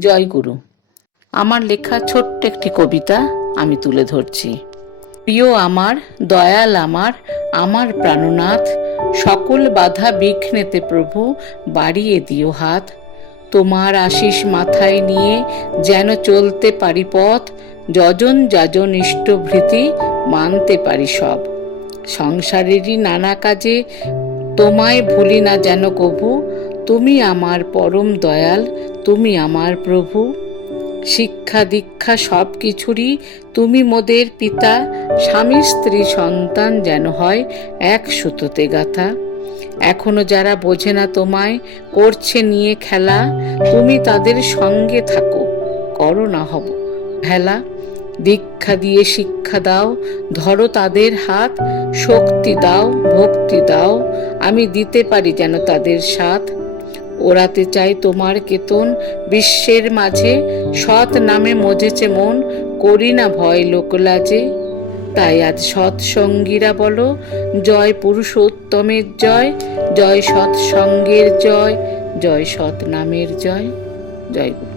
জয় গুরু। আমার লেখা ছোট্ট একটি কবিতা আমি তুলে ধরছি। প্রিয় আমার, দয়াল আমার আমার প্রাণনাথ, সকল বাধা বিঘ্নেতে প্রভু, বাড়িয়ে দিও হাত। তোমার আশিস মাথায় নিয়ে যেন চলতে পারি পথ, যজন যাজন ইষ্টভৃতি মানতে পারি সব। সংসারেরই নানা কাজে তোমায় ভুলি না যেন কভু, তুমি আমার পরম দয়াল, তুমি আমার প্রভু। শিক্ষা দীক্ষা সব কিছুরই তুমি মোদের পিতা, স্বামী স্ত্রী সন্তান যেন হয় এক সুতোতে গাথা। এখনও যারা বোঝে না তোমায়, করছে নিয়ে খেলা, তুমি তাদের সঙ্গে থাকো, করো না হব ভেলা। দীক্ষা দিয়ে শিক্ষা দাও, ধরো তাদের হাত, শক্তি দাও, ভক্তি দাও, আমি দিতে পারি যেন তাদের সাথ ওরাতে চাই তোমার কেতন, বিশ্বের মাঝে সৎ নামে মজেছে মন, করি না ভয় লোকলাজে তাই আজ সৎসঙ্গীরা বলো, জয় পুরুষোত্তমের জয় জয় সৎসঙ্গের জয় জয় সৎ নামের জয়। জয়